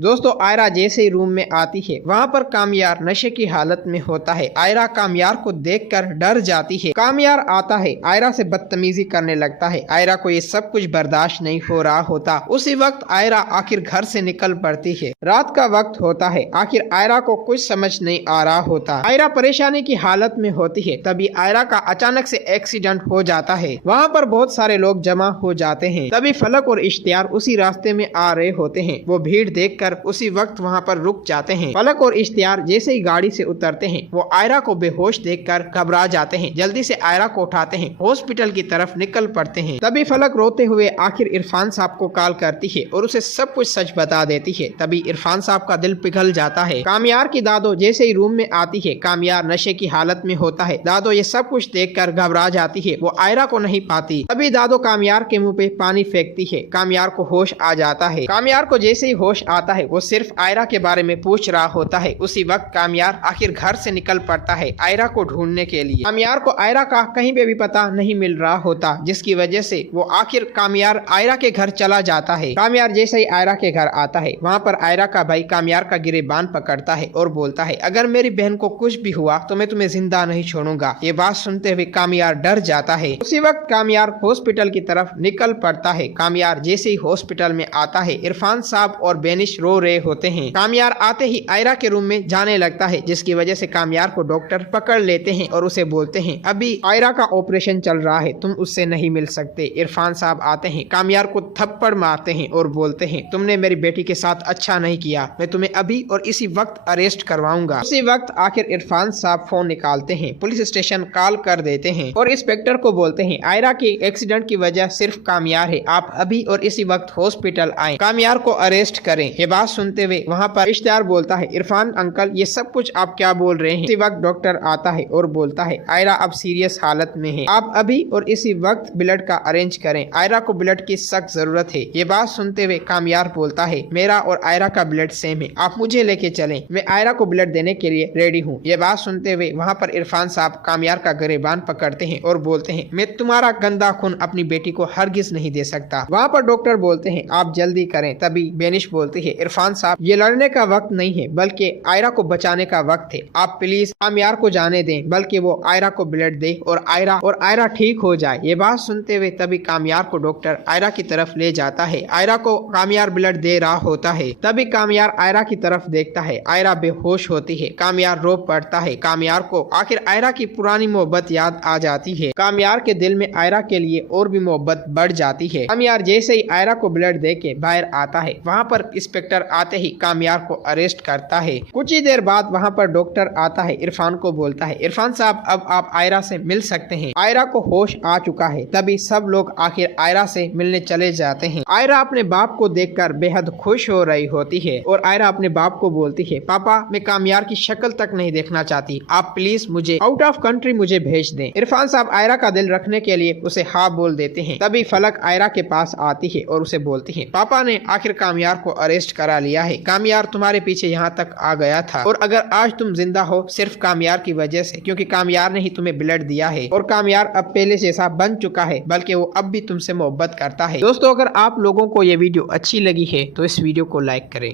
दोस्तों आयरा जैसे ही रूम में आती है वहाँ पर कामयार नशे की हालत में होता है। आयरा कामयार को देखकर डर जाती है। कामयार आता है, आयरा से बदतमीजी करने लगता है। आयरा को ये सब कुछ बर्दाश्त नहीं हो रहा होता। उसी वक्त आयरा आखिर घर से निकल पड़ती है। रात का वक्त होता है। आखिर आयरा को कुछ समझ नहीं आ रहा होता। आयरा परेशानी की हालत में होती है। तभी आयरा का अचानक से एक्सीडेंट हो जाता है। वहाँ पर बहुत सारे लोग जमा हो जाते हैं। तभी फलक और इश्तियार उसी रास्ते में आ रहे होते हैं। वो भीड़ देख उसी वक्त वहाँ पर रुक जाते हैं। फलक और इश्तियार जैसे ही गाड़ी से उतरते हैं वो आयरा को बेहोश देखकर घबरा जाते हैं। जल्दी से आयरा को उठाते हैं, हॉस्पिटल की तरफ निकल पड़ते हैं। तभी फलक रोते हुए आखिर इरफान साहब को कॉल करती है और उसे सब कुछ सच बता देती है। तभी इरफान साहब का दिल पिघल जाता है। कामयार की दादो जैसे ही रूम में आती है, कामयार नशे की हालत में होता है। दादो ये सब कुछ देखकर घबरा जाती है। वो आयरा को नहीं पाती। तभी दादो कामयार के मुंह पे पानी फेंकती है। कामयार को होश आ जाता है। कामयार को जैसे ही होश आता है वो सिर्फ आयरा के बारे में पूछ रहा होता है। उसी वक्त कामयार आखिर घर से निकल पड़ता है आयरा को ढूंढने के लिए। कामयार को आयरा का कहीं पे भी पता नहीं मिल रहा होता, जिसकी वजह से वो आखिर कामयार आयरा के घर चला जाता है। कामयार जैसे ही आयरा के घर आता है वहाँ पर आयरा का भाई कामयार का गिरेबान पकड़ता है और बोलता है, अगर मेरी बहन को कुछ भी हुआ तो मैं तुम्हें जिंदा नहीं छोड़ूंगा। ये बात सुनते हुए कामयार डर जाता है। उसी वक्त कामयार हॉस्पिटल की तरफ निकल पड़ता है। कामयार जैसे ही हॉस्पिटल में आता है इरफान साहब और बेनिश रो रहे होते हैं। कामयार आते ही आयरा के रूम में जाने लगता है, जिसकी वजह से कामयार को डॉक्टर पकड़ लेते हैं और उसे बोलते हैं, अभी आयरा का ऑपरेशन चल रहा है, तुम उससे नहीं मिल सकते। इरफान साहब आते हैं, कामयार को थप्पड़ मारते हैं और बोलते हैं, तुमने मेरी बेटी के साथ अच्छा नहीं किया, मैं तुम्हें अभी और इसी वक्त अरेस्ट करवाऊंगा। उसी वक्त आखिर इरफान साहब फोन निकालते हैं, पुलिस स्टेशन कॉल कर देते हैं और इंस्पेक्टर को बोलते हैं, आयरा के एक्सीडेंट की वजह सिर्फ कामयार है, आप अभी और इसी वक्त हॉस्पिटल आए, कामयार को अरेस्ट करें। ये बात सुनते हुए वहाँ पर इश्तियार बोलता है, इरफान अंकल ये सब कुछ आप क्या बोल रहे हैं। इसी वक्त डॉक्टर आता है और बोलता है, आयरा अब सीरियस हालत में है, आप अभी और इसी वक्त ब्लड का अरेंज करें, आयरा को ब्लड की सख्त जरूरत है। ये बात सुनते हुए कामयार बोलता है, मेरा और आयरा का ब्लड सेम है, आप मुझे लेके चलें, मैं आयरा को ब्लड देने के लिए रेडी हूँ। ये बात सुनते हुए वहाँ पर इरफान साहब कामयार का गिरेबान पकड़ते हैं और बोलते हैं, मैं तुम्हारा गंदा खून अपनी बेटी को हरगिज नहीं दे सकता। वहाँ पर डॉक्टर बोलते हैं, आप जल्दी करें। तभी बेनिश बोलती है, इरफान साहब ये लड़ने का वक्त नहीं है, बल्कि आयरा को बचाने का वक्त है, आप प्लीज कामयार को जाने दें, बल्कि वो आयरा को ब्लड दे और आयरा ठीक हो जाए। ये बात सुनते हुए तभी कामयार को डॉक्टर आयरा की तरफ ले जाता है। आयरा को कामयार ब्लड दे रहा होता है। तभी कामयार आयरा की तरफ देखता है, आयरा बेहोश होती है। कामयार रो पड़ता है। कामयार को आखिर आयरा की पुरानी मोहब्बत याद आ जाती है। कामयार के दिल में आयरा के लिए और भी मोहब्बत बढ़ जाती है। कामयार जैसे ही आयरा को ब्लड दे के बाहर आता है, वहाँ पर इंस्पेक्टर आते ही कामयार को अरेस्ट करता है। कुछ ही देर बाद वहाँ पर डॉक्टर आता है, इरफान को बोलता है, इरफान साहब अब आप आयरा से मिल सकते हैं, आयरा को होश आ चुका है। तभी सब लोग आखिर आयरा से मिलने चले जाते हैं। आयरा अपने बाप को देखकर बेहद खुश हो रही होती है और आयरा अपने बाप को बोलती है, पापा मैं कामयार की शक्ल तक नहीं देखना चाहती, आप प्लीज मुझे आउट ऑफ कंट्री मुझे भेज दें। इरफान साहब आयरा का दिल रखने के लिए उसे हाँ बोल देते हैं। तभी फलक आयरा के पास आती है और उसे बोलती है, पापा ने आखिर कामयार को अरेस्ट करा लिया है, कामयार तुम्हारे पीछे यहाँ तक आ गया था और अगर आज तुम जिंदा हो सिर्फ कामयार की वजह से, क्योंकि कामयार ने ही तुम्हें ब्लड दिया है और कामयार अब पहले जैसा बन चुका है, बल्कि वो अब भी तुमसे मोहब्बत करता है। दोस्तों अगर आप लोगों को ये वीडियो अच्छी लगी है तो इस वीडियो को लाइक करें।